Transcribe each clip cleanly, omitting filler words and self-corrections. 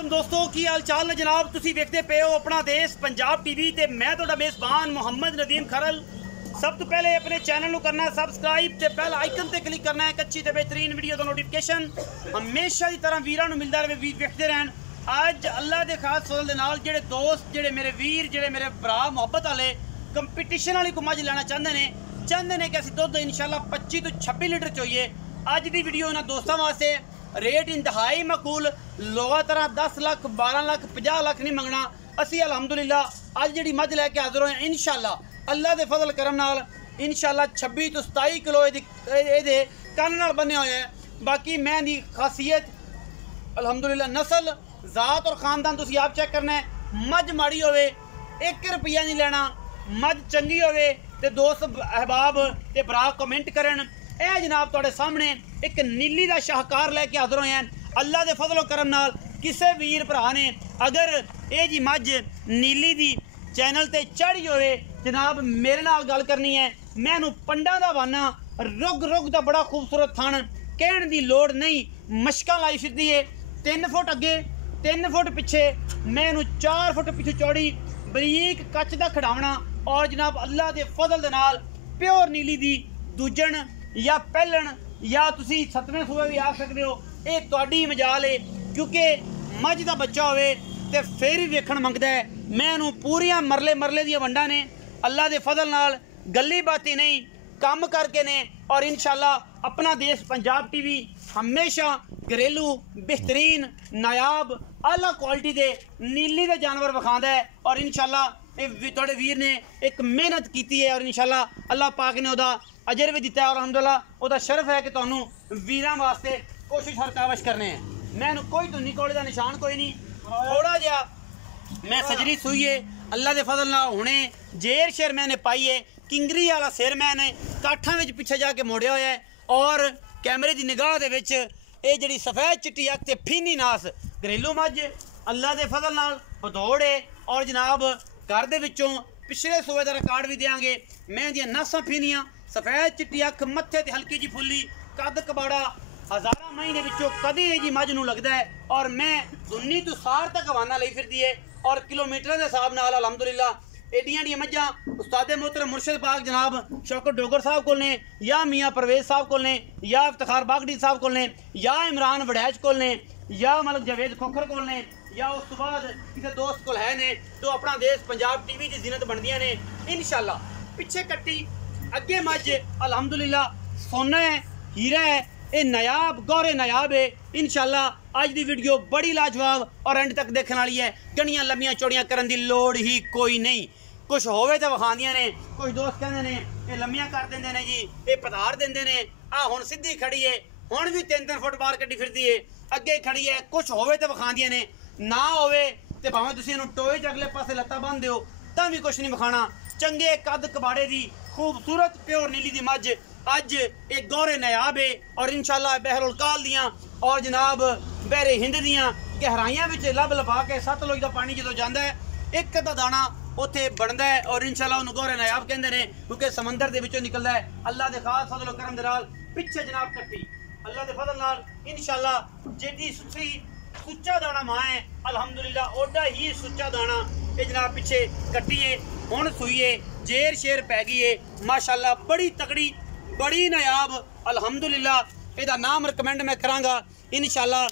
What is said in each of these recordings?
वालेकुम दोस्तों की हाल चाल ने जनाब तुसी देखते पे हो अपना देश पंजाब टीवी ते मैं तुहाडा मेज़बान मोहम्मद नदीम खरल। सब तो पहले अपने चैनल को करना है सबसक्राइब ते बेल आइकन ते क्लिक करना है एक अच्छी ते बेहतरीन वीडियो का नोटिफिकेशन हमेशा की तरह वीरां नूं मिलदा रहे देखते रहन। अज अल्लाह के खास फजल दे नाल जेड़े दोस्त जेड़े मेरे वीर जेड़े मेरे भरा मुहब्बत वाले कंपीटिशन वाली को मझ लेना चाहते हैं कि असीं दुध इंशाल्लाह 25 तो 26 लीटर चाहिए। अज की वीडियो इन्हां दोस्तों वास्ते रेट इंतहाई मकूल लोगा तरह 10 लाख 12 लाख 50 लाख नहीं मंगना। असी अलहमदुलिल्लाह अज जी मझ लैके हाजिर होए इंशाल्लाह अल्लाह के फजल करम नाल इंशाल्लाह 26 तो 27 किलो ये कन नाल बने हुए हैं। बाकी मैं दी खासियत अलहमदुलिल्लाह नस्ल जात और खानदान तुसी आप चेक करना है। मझ माड़ी होवे 1 रुपया नहीं लेना, मझ चंगी होवे ते दोस्त अहबाब ते भरा कमेंट करन। यह जनाब तुहाडे सामने एक नीली का शाहकार लैके हाजिर होए हैं अल्लाह के फजलो करम नाल। किसी वीर भरा ने अगर ये जी मझ नीली दी चैनल ते चढ़ी होवे जनाब मेरे नाल गल करनी है, मैं इहनूं पंडा दा वाना रुग रुग दा बड़ा खूबसूरत थण कहण दी लोड़ नहीं। मशकां लाई फिरदी है 3 फुट अगे 3 फुट पिछे, मैं इहनूं 4 फुट पिछे चौड़ी बरीक कच दा खड़ावना और जनाब अल्लाह के फजल दे नाल प्योर नीली दी दूजण या पहलन या तुसी 7वें सूबे भी आ सकते हो। ये तुहाडी मजाल है क्योंकि मझ का बच्चा होवे ते फिर ही वेखण मंगदा है। मैं इहनूं पूरियां मरले मरले दी वंडां ने अल्लाह के फजल नाल गल्ली बाती नहीं काम करके ने और इंशाल्लाह अपना देश पंजाब टीवी हमेशा घरेलू बेहतरीन नायाब आला क्वालिटी के नीली के जानवर विखांदा है और इंशाल्लाह तुहाडे वीर ने एक मेहनत की है और इंशाल्लाह अल्लाह पाक ने उहदा अजर भी दिता है और अलहमदुलिल्लाह उहदा शरफ है कि तुहानूं वीरां वास्ते कोशिश हर कावश करने हैं। मैं कोई धुनी कोड़े का निशान कोई नहीं, थोड़ा जिहा मैं सजरी सूई है अल्लाह के फजल नाल हुणे जेर शेर मैंने पाई है। किंगरी वाला सिर मैंने काठा में पिछे जाके मोड़िया होया है और कैमरे की निगाह दे विच ये जिहड़ी सफ़ेद चिट्टी अख ते फीनी नास घरेलू मझ अल्लाह के फजल नाल बदौड़ है और जनाब घर दे विचों पिछले सूबे का रिकॉर्ड भी देंगे। मैं दियां नासां फीनियां सफ़ेद चिट्टी अख मत्थे ते हल्की जी फुल्ली कद कबाड़ा हज़ारा महीने विचों कदी जी मझ नूं लगदा है और मैं 19 तो सार तक हवाना लई फिरदी है और किलोमीटर के हिसाब नाल अलहमदुलिल्लाह एडियां एडियां मझां उस्ताद मोहतरम मुर्शद पाक जनाब शौकत डोगर साहब कोल ने या मियाँ परवेज साहब कोल ने या इफ्तिखार बागड़ी साहब कोल ने या इमरान वड़ैच कोल ने या मलक जवेद खोखर कोल ने या उस तो बाद किसी दोस्त कोल है ने तो अपना देश पंजाब टीवी की जीनत बनदियां ने इंशाल्लाह। पिछे कट्टी अगे मझ अलहमदुलिल्लाह सोना है हीरा है ये नायाब गौरे नायाब है इंशाल्लाह। अज की वीडियो बड़ी लाजवाब और एंड तक देखने वाली है। गणियां लंबियां चौड़ियां करन दी लोड़ ही कोई नहीं, कुछ होवे तो विखांदियां ने, कुछ दोस्त कहंदे ने ये लंबियां कर देंदे ने जी ये पधार देंदे ने। आ हुण सीधी खड़ी है हुण भी 3-3 फुट बाहर कड्डी फिरदी है अगे खड़ी है, कुछ होवे तो विखांदियां ने ना होवे तो भावें तुसीं इहनूं टोए च अगले पासे लत्तां बन दिओ तां भी कुछ नहीं विखाना। चंगे कद कबाड़े दी खूबसूरत प्योर नीली दी मझ अज एक गौरे नायाब है और इंशाल्लाह बहरुल काल दियां और जनाब बहरे हिंद दियां गहराइयां विच लब लभा के सतलुज दा पानी जो जाता है एक अद्धा दाना उत्थे बनता है और इंशाल्लाह उन्होंने गौरे नायाब कहते हैं क्योंकि समंदर के विचों निकलता है अल्लाह के खास फजल करम दे नाल। पिछे जनाब कट्टी अल्लाह के फजल नाल इंशाल्लाह जेडी सुथरी सुच्चा दाना मां है अलहमदुलिल्लाह ओडा ही सुच्चा दाना ये जनाब पिछे कट्टी है हुण सूई है जेर शेर पै गई है माशाल्लाह बड़ी तगड़ी बड़ी नायाब अलहमदुलिल्लाह। इहदा नाम रिकमेंड मैं करांगा इंशाल्लाह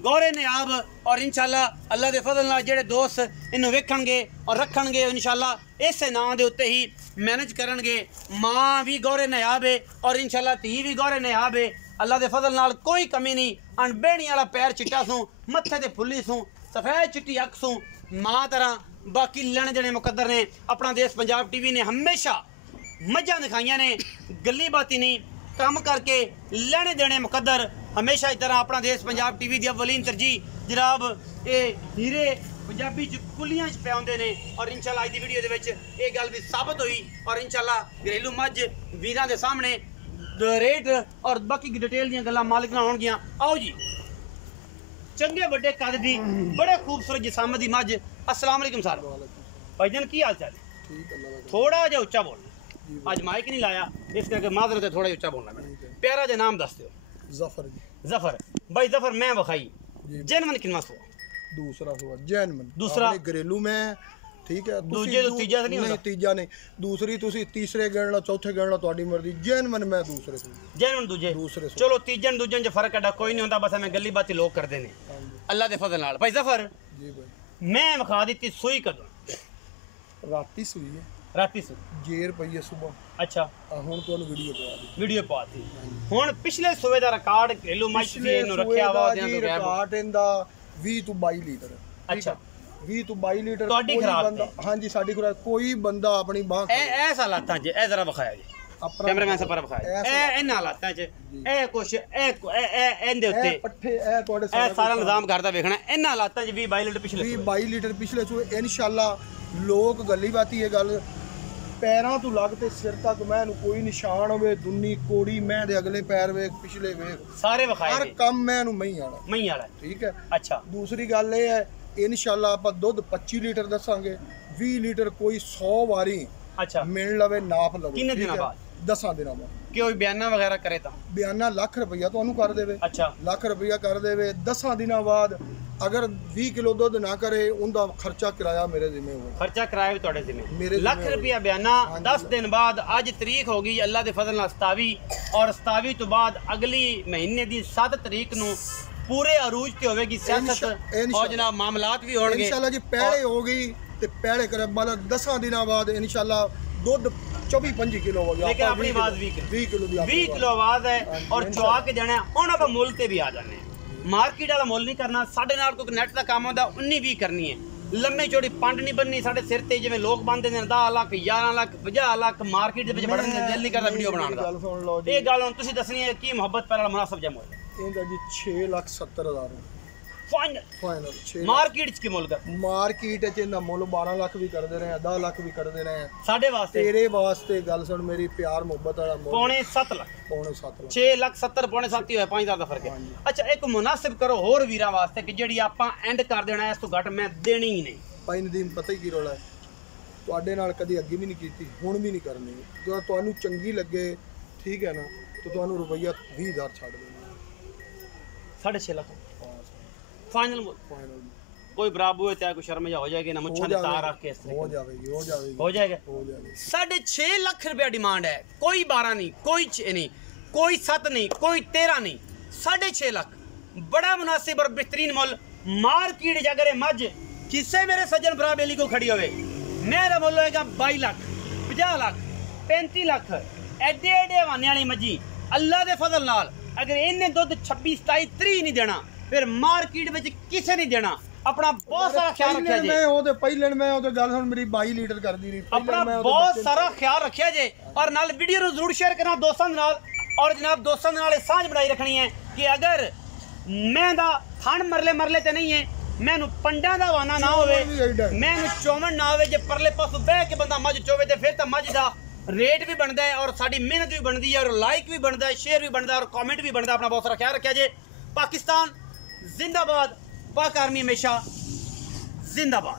गौरे नायाब और इंशाल्लाह अल्लाह के फजल नाल जेड़े दोस्त इन्हूं वेखणगे और रखणगे इंशाल्लाह इस नाम के उत्ते ही मैनेज करनगे। माँ भी गौरे नायाब है और इंशाल्लाह धी भी गौरे नायाब है अल्लाह के फजल नाल कोई कमी नहीं। अणबेणी वाला पैर चिट्टा सूं मत्थे ते फुल्ली सूं सफ़ेद चिट्टी अख सूं माँ तरह बाकी लेने देने मुकद्दर ने अपना देश पंजाब टीवी ने हमेशा मझां दिखाइयां ने गली बाती नहीं काम करके लेने देने मुकद्दर हमेशा इस तरह अपना देश पंजाब टीवी की अवलीन तरजीह जनाब ये हीरे पंजाबी कुलियां पे आउंदे ने और इंशाल्लाह अज की वीडियो दे विच ये गल भी साबित हुई और इंशाल्लाह घरेलू मझ वीरां दे सामने रेट और बाकी डिटेल दी गल्लां मालिक नाल होणगियां। आओ जी चंगे बड़े कद दी बड़े खूबसूरत जिसामत दी मझ। अस्सलाम वालेकुम सर भाईजान की हाल चाल है? थोड़ा जिहा उच्चा बोलना अज माइक नहीं लाया इस करके माजरत है थोड़ा उच्चा बोलना मैंने। प्यारा जिहा नाम दस दो। जफर जफर भाई जफर मैं विखाई ਜੈਨੂਨ ਕਿੰਨਾ ਸੂਆ? दूसरा हुआ जैनमन दूसरा घरेलू में ठीक है दूजे तो तीजा नहीं नहीं तीजा नहीं दूसरी तुसी तीसरे गिन लो चौथे गिन लो ਤੁਹਾਡੀ ਮਰਜ਼ੀ ਜੈਨਮਨ ਮੈਂ ਦੂਸਰੇ ਜੈਨੂਨ ਦੂਜੇ ਚਲੋ ਤੀਜਨ ਦੂਜਨ ਚ ਫਰਕ ਐਡਾ ਕੋਈ ਨਹੀਂ ਹੁੰਦਾ ਬਸ ਐਵੇਂ ਗੱਲੀ ਬਾਤੀ ਲੋਕ ਕਰਦੇ ਨੇ ਅੱਲਾ ਦੇ ਫਜ਼ਲ ਨਾਲ ਭਾਈ ਜ਼ਫਰ ਜੀ ਭਾਈ ਮੈਂ ਵਿਖਾ ਦਿੱਤੀ ਸੂਈ ਕਦੋਂ ਰਾਤੀ ਸੂਈ ਹੈ ਰਾਤੀ ਸੂਈ ਜੇਰ ਪਈ ਹੈ ਸਵੇਰ ਅੱਛਾ ਹੁਣ ਤੁਹਾਨੂੰ ਵੀਡੀਓ ਪਾ ਦਿੱਤੀ ਹੁਣ ਪਿਛਲੇ ਸੂਏ ਦਾ ਰਿਕਾਰਡ ਘਰੇਲੂ ਮੱਝ ਦੀ ਇਹਨੂੰ ਰੱਖਿਆ ਵਾ ਉਹਦੇ ਤੋਂ ਰਿਕਾਰਡ ਇਹਦਾ 20 ਤੋਂ 22 ਲੀਟਰ ਅੱਛਾ 20 ਤੋਂ 22 ਲੀਟਰ ਤੁਹਾਡੀ ਖਰਾਬ ਹਾਂਜੀ ਸਾਡੀ ਖਰਾਬ ਕੋਈ ਬੰਦਾ ਆਪਣੀ ਬਾਹ ਇਹ ਹਾਲਾਤਾਂ 'ਚ ਇਹ ਜ਼ਰਾ ਵਿਖਾਇਆ ਜੀ ਕੈਮਰਾਮੈਨ ਸਾਹਿਬ ਪਰ ਵਿਖਾਇਆ ਇਹ ਇਹਨਾਂ ਹਾਲਾਤਾਂ 'ਚ ਇਹ ਕੁਛ ਇਹ ਇਹਦੇ ਉੱਤੇ ਪੱਠੇ ਇਹ ਤੁਹਾਡੇ ਇਹ ਸਾਰਾ ਨਿਜ਼ਾਮ ਕਰਦਾ ਵੇਖਣਾ ਇਹਨਾਂ ਹਾਲਾਤਾਂ 'ਚ 20 22 ਲੀਟਰ ਪਿਛਲੇ 22 ਲੀਟਰ ਪਿਛਲੇ ਸੂਏ ਇਨਸ਼ਾਅੱਲਾ ਲੋਕ ਗੱਲੀ ਬਾਤੀ ਇਹ ਗੱਲ ਪੈਰਾਂ ਤੋਂ ਲੱਗ ਤੇ ਸਿਰ ਤੱਕ ਮੈਂ ਨੂੰ ਕੋਈ ਨਿਸ਼ਾਨ ਹੋਵੇ ਦੁੰਨੀ ਕੋੜੀ ਮੈਂ ਦੇ ਅਗਲੇ ਪੈਰ ਵੇਖ ਪਿਛਲੇ ਵੇਖ ਸਾਰੇ ਵਿਖਾਏ ਹਰ ਕੰਮ ਮੈਂ ਨੂੰ ਮਈ ਆਣਾ ਮਈ ਵਾਲਾ ਠੀਕ ਹੈ ਅੱਛਾ ਦੂਸਰੀ ਗੱਲ ਇਹ ਹੈ ਇਨਸ਼ਾਅੱਲਾ ਆਪਾਂ ਦੁੱਧ 25 ਲੀਟਰ ਦੱਸਾਂਗੇ 20 ਲੀਟਰ ਕੋਈ 100 ਵਾਰੀ ਅੱਛਾ ਮਿਲ ਲਵੇ ਨਾਪ ਲਵੇ ਕਿੰਨੇ ਦਿਨਾਂ ਬਾਅਦ 10 ਦਿਨਾਂ ਬਾਅਦ ਕੋਈ ਬਿਆਨਾ ਵਗੈਰਾ ਕਰੇ ਤਾਂ ਬਿਆਨਾ ਲੱਖ ਰੁਪਈਆ ਤੁਹਾਨੂੰ ਕਰ ਦੇਵੇ ਅੱਛਾ ਲੱਖ ਰੁਪਈਆ ਕਰ ਦੇਵੇ 10 ਦਿਨਾਂ ਬਾਅਦ ਅਗਰ 20 ਕਿਲੋ ਦੁੱਧ ਨਾ ਕਰੇ ਉਹਦਾ ਖਰਚਾ ਕਿਰਾਇਆ ਮੇਰੇ ਜ਼ਿੰਮੇ ਹੋਵੇ ਖਰਚਾ ਕਿਰਾਇਆ ਵੀ ਤੁਹਾਡੇ ਜ਼ਿੰਮੇ ਲੱਖ ਰੁਪਈਆ ਬਿਆਨਾ 10 ਦਿਨ ਬਾਅਦ ਅੱਜ ਤਰੀਕ ਹੋ ਗਈ ਅੱਲਾ ਦੇ ਫਜ਼ਲ ਨਾਲ 27 ਔਰ 27 ਤੋਂ ਬਾਅਦ ਅਗਲੀ ਮਹੀਨੇ ਦੀ 7 ਤਰੀਕ ਨੂੰ ਪੂਰੇ ਅਰੂਜ ਤੇ ਹੋਵੇਗੀ ਸਿਆਸਤ ਔਰ ਜਨਾਬ ਮਾਮਲਾਤ ਵੀ ਹੋਣਗੇ ਇਨਸ਼ਾਅੱਲਾ ਜੀ ਪਹਿਲੇ ਹੋ ਗਈ ਤੇ ਪਹਿਲੇ ਕਰ ਬਾਅਦ 10 ਦਿਨਾਂ ਬਾਅਦ ਇਨਸ਼ਾਅੱਲਾ ਦੁੱਧ 24-25 ਕਿਲੋ ਹੋ ਗਿਆ ਲੇਕਿਨ ਆਪਣੀ ਆਵਾਜ਼ 20 ਕਿਲੋ ਦੀ 20 ਕਿਲੋ ਆਵਾਜ਼ ਹੈ ਔਰ ਚਵਾ ਕੇ ਜਾਣਾ ਹੁਣ ਆਪਾਂ ਮੁੱਲ ਤੇ ਵੀ ਆ ਜਾਣੇ ਮਾਰਕੀਟ ਵਾਲਾ ਮੁੱਲ ਨਹੀਂ ਕਰਨਾ ਸਾਡੇ ਨਾਲ ਕੋਈ ਨੈਟ ਦਾ ਕੰਮ ਹੁੰਦਾ 19-20 ਕਰਨੀ ਹੈ ਲੰਮੇ ਚੌੜੀ ਪੰਡ ਨਹੀਂ ਬੰਨੀ ਸਾਡੇ ਸਿਰ ਤੇ ਜਿਵੇਂ ਲੋਕ ਬੰਨਦੇ ਨੇ 10 ਲੱਖ 11 ਲੱਖ 50 ਲੱਖ ਮਾਰਕੀਟ ਦੇ ਵਿੱਚ ਵੜਨ ਦੇ ਦਿਲ ਨਹੀਂ ਕਰਦਾ ਵੀਡੀਓ ਬਣਾਉਣ ਦਾ ਗੱਲ ਸੁਣ ਲਓ ਜੀ ਇਹ ਗੱਲ ਹੁਣ ਤੁਸੀਂ ਦੱਸਣੀ ਹੈ ਕੀ ਮੁਹੱਬਤ ਪਹਿਲਾਂ ਮੁਨਾਸਬ ਜਮ ਹੋਇਆ ਇਹਦਾ ਜੀ 6,70,000 ਫਾਈਨਲ 6 ਮਾਰਕੀਟ 'ਚ ਕੀ ਮੁੱਲ ਕਰ ਮਾਰਕੀਟ 'ਚ ਇਹਦਾ ਮੁੱਲ 12 ਲੱਖ ਵੀ ਕਰਦੇ ਰਹੇ 10 ਲੱਖ ਵੀ ਕਰਦੇ ਰਹੇ ਸਾਡੇ ਵਾਸਤੇ ਤੇਰੇ ਵਾਸਤੇ ਗੱਲ ਸੁਣ ਮੇਰੀ ਪਿਆਰ ਮੁਹੱਬਤ ਵਾਲਾ ਮੁੱਲ ਪੌਣੇ 7 ਲੱਖ ਪੌਣੇ 7 ਲੱਖ 6 ਲੱਖ 70 ਪੌਣੇ 7 ਹੀ ਹੋਇਆ 5,000 ਦਾ ਫਰਕ ਹੈ ਅੱਛਾ ਇੱਕ ਮੁਨਾਸਿਬ ਕਰੋ ਹੋਰ ਵੀਰਾਂ ਵਾਸਤੇ ਕਿ ਜਿਹੜੀ ਆਪਾਂ ਐਂਡ ਕਰ ਦੇਣਾ ਇਸ ਤੋਂ ਘੱਟ ਮੈਂ ਦੇਣੀ ਹੀ ਨਹੀਂ ਭਾਈ ਨਦੀਮ ਪਤਾ ਹੀ ਕੀ ਰੋਲਾ ਹੈ ਤੁਹਾਡੇ ਨਾਲ ਕਦੀ ਅੱਗੇ ਵੀ ਨਹੀਂ ਕੀਤੀ ਹੁਣ ਵੀ ਨਹੀਂ ਕਰਨੀ ਜਦੋਂ ਤੁਹਾਨੂੰ ਚੰਗੀ ਲੱਗੇ ਠੀਕ ਹੈ ਨਾ ਤਾਂ ਤੁਹਾਨੂੰ ਰੁਪਈਆ 20,000 ਛੱਡ ਦੇਣਾ 6.5 ਲੱਖ ਫਾਈਨਲ ਕੋਈ ਬਰਾਬੂ ਹੈ ਤੇ ਕੋਈ ਸ਼ਰਮ ਜਾ ਹੋ ਜਾਏਗੀ ਨਾ ਮੁੱਛਾਂ ਦੇ ਤਾਰ ਰੱਖ ਕੇ ਇਸ ਤਰ੍ਹਾਂ ਹੋ ਜਾਵੇਗੀ ਹੋ ਜਾਏਗਾ ਹੋ ਜਾਵੇਗੀ 6.5 ਲੱਖ ਰੁਪਏ ਡਿਮਾਂਡ ਹੈ ਕੋਈ 12 ਨਹੀਂ ਕੋਈ 6 ਨਹੀਂ ਕੋਈ 7 ਨਹੀਂ ਕੋਈ 13 ਨਹੀਂ 6.5 ਲੱਖ ਬੜਾ ਮੁਨਾਸਿਬ ਔਰ ਬਿਹਤਰੀਨ ਮੁੱਲ ਮਾਰਕੀਟ ਚ ਅਗਰ ਇਹ ਮੱਝ ਕਿਸੇ ਮੇਰੇ ਸੱਜਣ ਭਰਾ ਬੇਲੀ ਕੋ ਖੜੀ ਹੋਵੇ ਮੇਰਾ ਮੁੱਲ ਹੋਏਗਾ 22 ਲੱਖ 50 ਲੱਖ 35 ਲੱਖ ਐਡੇ ਐਡੇ ਹਵਾਨੇ ਵਾਲੀ ਮੱਝੀ ਅੱਲਾ ਦੇ ਫਜ਼ਲ ਨਾਲ ਅਗਰ ਇਹਨੇ ਦੁੱਧ 26 27 30 ਨਹੀਂ ਦੇਣਾ ਫਿਰ ਮਾਰਕੀਟ ਵਿੱਚ ਕਿਸੇ ਨਹੀਂ ਦੇਣਾ ਆਪਣਾ ਬਹੁਤ ਸਾਰਾ ਖਿਆਲ ਰੱਖਿਆ ਜੇ ਮੈਂ ਉਹਦੇ ਪਹਿਲੇ ਮੈਂ ਉਹਦੇ ਗੱਲ ਹੁਣ ਮੇਰੀ 22 ਲੀਟਰ ਕਰਦੀ ਰਹੀ ਆਪਣਾ ਬਹੁਤ ਸਾਰਾ ਖਿਆਲ ਰੱਖਿਆ ਜੇ ਔਰ ਨਾਲ ਵੀਡੀਓ ਨੂੰ ਜ਼ਰੂਰ ਸ਼ੇਅਰ ਕਰਨਾ ਦੋਸਤਾਂ ਦੇ ਨਾਲ ਔਰ ਜਨਾਬ ਦੋਸਤਾਂ ਦੇ ਨਾਲ ਇਹ ਸਾਂਝ ਬਣਾਈ ਰੱਖਣੀ ਹੈ ਕਿ ਅਗਰ ਮੈਂ ਦਾ ਥਣ ਮਰਲੇ ਤੇ ਨਹੀਂ ਹੈ ਮੈਨੂੰ ਪੰਡਾਂ ਦਾ ਵਾਨਾ ਨਾ ਹੋਵੇ ਮੈਨੂੰ ਚੋਵਣ ਨਾ ਹੋਵੇ ਜੇ ਪਰਲੇ ਪਾਸੋਂ ਬਹਿ ਕੇ ਬੰਦਾ ਮੱਝ ਚੋਵੇ ਤੇ ਫਿਰ ਤਾਂ ਮੱਝ ਦਾ रेट भी बनता है और साड़ी मेहनत भी बनती है और लाइक भी बनता है शेयर भी बनता है और कमेंट भी बनता है अपना बहुत सारा ख्याल रखा जे पाकिस्तान जिंदाबाद पाक आर्मी हमेशा जिंदाबाद।